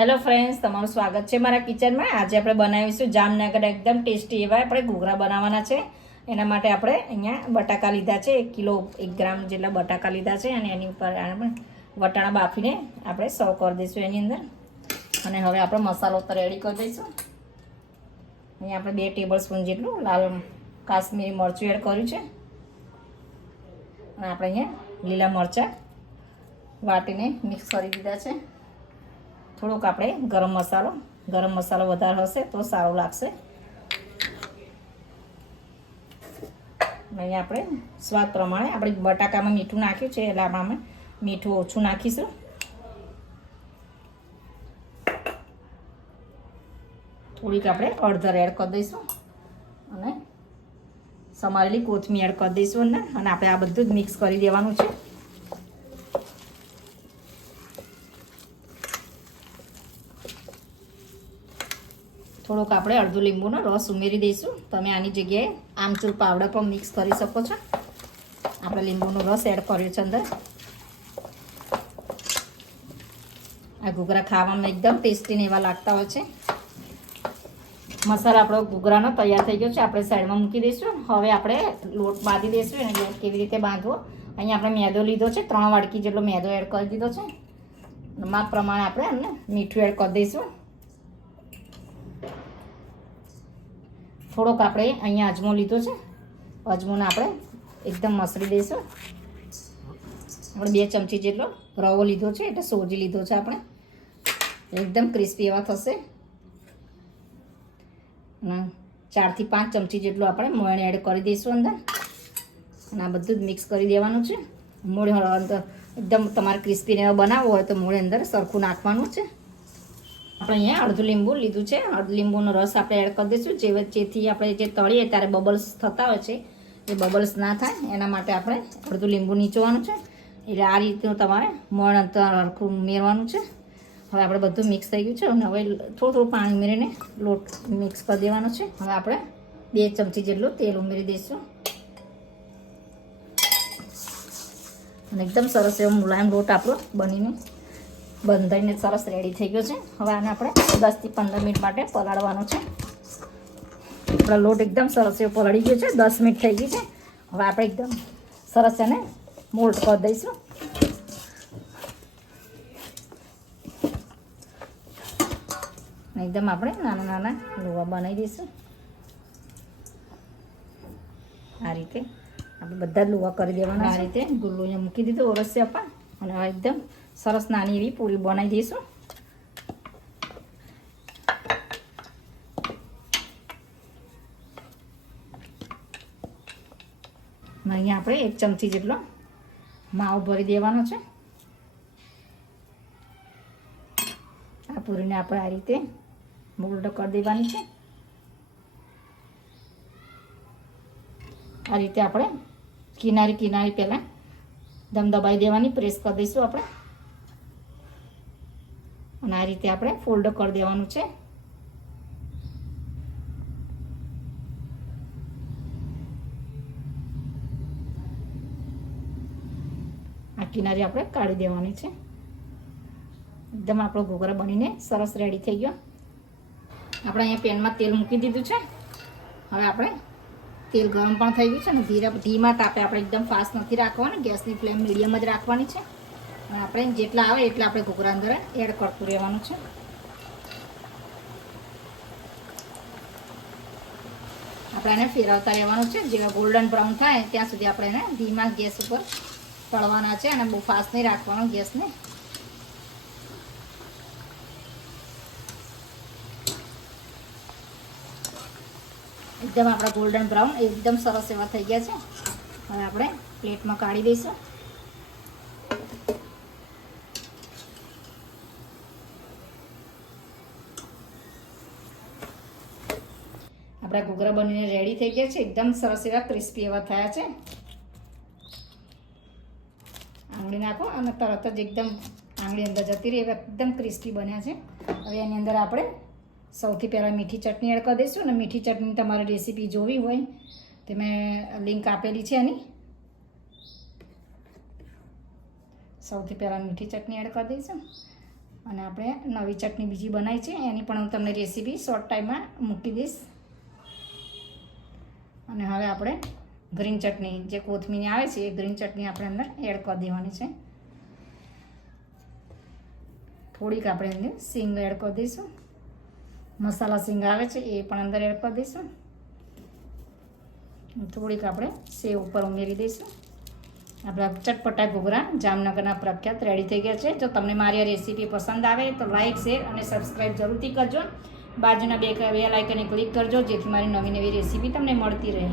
Hello friends તમારું સ્વાગત છે મારા કિચનમાં. આજે આપણે બનાવીશું જામનગર એકદમ ટેસ્ટી એવા આપણે ઘૂઘરા બનાવવાના છે. એના માટે આપણે અહીંયા બટાકા લીધા છે, એક કિલો, એક ગ્રામ જેટલા બટાકા લીધા છે અને એની ઉપર વટાણા બાફીને આપણે સર્વ કરી દઈશું એની અંદર. અને હવે આપણે મસાલો તો રેડી કરી દઈશું. અહીંયા આપણે બે ટેબલ સ્પૂન જેટલું લાલ કાશ્મીરી મરચું એડ કર્યું છે. અને આપણે અહીંયા લીલા મરચાં વાટીને મિક્સ કરી દીધા છે. થોડોક આપણે ગરમ મસાલો ગરમ મસાલો વધારે હશે તો સારો લાગશે. અહીંયા આપણે સ્વાદ પ્રમાણે આપણે બટાકામાં મીઠું નાખ્યું છે, એટલે આપણે મીઠું ઓછું નાખીશું. થોડીક આપણે અડધર એડ કરી દઈશું અને સમારેલી કોથમીર એડ કરી દઈશું અને આપણે આ બધું જ મિક્સ કરી દેવાનું છે. થોડોક આપણે અડધો લીંબુનો રસ ઉમેરી દઈશું. તમે આની જગ્યાએ આમચૂર પાવડર પણ મિક્સ કરી શકો છો. આપણે લીંબુનો રસ એડ કર્યો છે અંદર. આ ઘૂઘરા ખાવામાં એકદમ ટેસ્ટી ને એવા લાગતા હોય છે. મસાલો આપણો ઘૂઘરાનો તૈયાર થઈ ગયો છે. આપણે સાઈડમાં મૂકી દઈશું. હવે આપણે લોટ બાંધી દઈશું. અને લોટ કેવી રીતે બાંધવો? અહીંયા આપણે મેદો લીધો છે. ત્રણ વાડકી જેટલો મેદો એડ કરી દીધો છે. માપ પ્રમાણે આપણે એમને મીઠું એડ કરી દઈશું. થોડોક આપણે અહીંયા અજમો લીધો છે. અજમોને આપણે એકદમ મસળી દઈશું. આપણે બે ચમચી જેટલો રવો લીધો છે, એટલે સોજી લીધો છે આપણે. એકદમ ક્રિસ્પી એવા થશે. અને ચારથી પાંચ ચમચી જેટલું આપણે મણ એડ કરી દઈશું અંદર. અને આ બધું જ મિક્સ કરી દેવાનું છે. મૂળ અંદર એકદમ તમારે ક્રિસ્પીને બનાવવો હોય તો મૂળ અંદર સરખું નાખવાનું છે. આપણે અહીંયા અડધું લીંબુ લીધું છે. અડધું લીંબુનો રસ આપણે એડ કરી દઈશું. જે જેથી આપણે જે તળીએ ત્યારે બબલ્સ થતા હોય છે, એ બબલ્સ ના થાય. એના માટે આપણે અડધું લીંબુ નીચવાનું છે. એટલે આ રીતનું તમારે મણ હરખું ઉમેરવાનું છે. હવે આપણે બધું મિક્સ થઈ ગયું છે. અને હવે થોડું થોડું પાણી ઉમેરીને લોટ મિક્સ કરી દેવાનો છે. હવે આપણે બે ચમચી જેટલું તેલ ઉમેરી દઈશું. અને એકદમ સરસ એવો મુલાયમ લોટ આપણો બનીને બંધાઈને સરસ રેડી થઈ ગયો છે. હવે આને આપણે દસથી પંદર મિનિટ માટે પલાળવાનો છે. આપણો લોટ એકદમ સરસ એવો પલાળી ગયો છે. દસ મિનિટ થઈ ગઈ છે. હવે આપણે એકદમ સરસ એને મોલ્ડ કરી દઈશું. એકદમ આપણે નાના નાના લોવા બનાવી દઈશું. આ રીતે આપણે બધા લોવા કરી દેવાના આ રીતે ગુલ્લો અહીંયા મૂકી દીધું. ઓરસ્ય આપા અને એકદમ સરસ નાની એવી પૂરી બનાવી દઈશું. અહીંયા આપણે એક ચમચી જેટલો માવો ભરી દેવાનો છે. આ પૂરીને આપણે આ રીતે મોલ્ડ કરી દેવાની છે. આ રીતે આપણે કિનારી કિનારી પહેલાં દમ દબાઈ દેવાની પ્રેસ કરી દઈશું આપણે. અને આ રીતે આપણે ફોલ્ડ કરી દેવાનું છે. આ કિનારી આપણે કાઢી દેવાની છે. એકદમ આપણો ઘોઘરા બનીને સરસ રેડી થઈ ગયો. આપણે અહીંયા પેનમાં તેલ મૂકી દીધું છે. હવે આપણે તેલ ગરમ પણ થઈ ગયું છે ને ધીરે ધીમા તાપે આપણે એકદમ ફાસ્ટ નથી રાખવાની. ગેસની ફ્લેમ મીડિયમ જ રાખવાની છે. અને આપણે જેટલા આવે એટલા આપણે ઘૂઘરા અંદર એડ કરતું રહેવાનું છે. આપણે એને ફેરવતા રહેવાનું છે. જેવા ગોલ્ડન બ્રાઉન થાય ત્યાં સુધી આપણે એને ધીમા ગેસ ઉપર તળવાના છે અને બહુ ફાસ્ટ નહીં રાખવાનો ગેસને. એકદમ આપણા ગોલ્ડન બ્રાઉન એકદમ સરસ એવા થઈ ગયા છે. હવે આપણે પ્લેટમાં કાઢી દઈશું. આપણા ઘૂઘરા બનીને રેડી થઈ ગયા છે. એકદમ સરસ એવા ક્રિસ્પી એવા થયા છે. આંગળી નાખો અને તરત જ એકદમ આંગળી અંદર જતી રહી એવા એકદમ ક્રિસ્પી બન્યા છે. હવે એની અંદર આપણે સૌથી પહેલાં મીઠી ચટણી એડ કરી દઈશું અને મીઠી ચટણી તમારે રેસીપી જોવી હોય તો મેં લિંક આપેલી છે એની. સૌથી પહેલાં મીઠી ચટણી એડ કરી દઈશું અને આપણે નવી ચટણી બીજી બનાવી છે. એની પણ હું તમને રેસીપી શોર્ટ ટાઈમમાં મૂકી દઈશ. અને હવે આપણે ગ્રીન ચટણી, જે કોથમીર આવે છે, એ ગ્રીન ચટણી આપણે અંદર એડ કરી દેવાની છે. થોડીક આપણે અંદર સિંગ એડ કરી દઈશું. મસાલા સિંગ આવે છે, એ પણ અંદર એડ કરી દઈશું. થોડીક આપણે સેવ ઉપર ઉમેરી દઈશું. આપણા ચટપટા ઘૂઘરા જામનગરના પ્રખ્યાત રેડી થઈ ગયા છે. જો તમને મારી આ રેસીપી પસંદ આવે તો લાઇક શેર અને સબસ્ક્રાઈબ જરૂરથી કરજો. બાજુના બે બે લાઇકને ક્લિક કરજો, જેથી મારી નવી નવી રેસીપી તમને મળતી રહે.